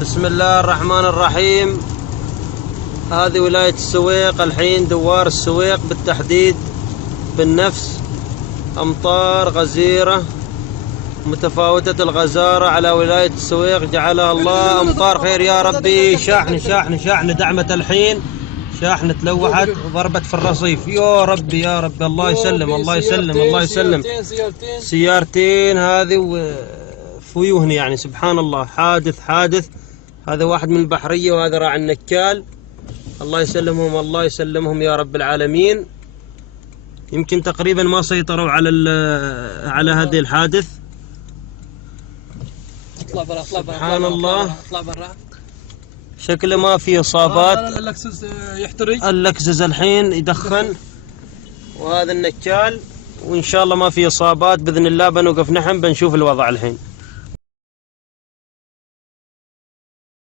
بسم الله الرحمن الرحيم. هذه ولاية السويق الحين، دوار السويق بالتحديد بالنفس. أمطار غزيرة متفاوتة الغزارة على ولاية السويق، جعلها الله أمطار خير يا ربي. شاحن دعمت الحين، شاحنة لوحت وضربت في الرصيف. يا ربي يا ربي، الله يسلم الله يسلم الله يسلم. سيارتين هذه فيوهن، يعني سبحان الله. حادث. هذا واحد من البحرية وهذا راعي النكال. الله يسلمهم الله يسلمهم يا رب العالمين. يمكن تقريبا ما سيطروا على هذه الحادث. سبحان الله. اطلع برا. شكله ما في اصابات. اللكزس يحترق، اللكزس الحين يدخن، وهذا النكال، وان شاء الله ما في اصابات باذن الله. بنوقف نحن بنشوف الوضع الحين.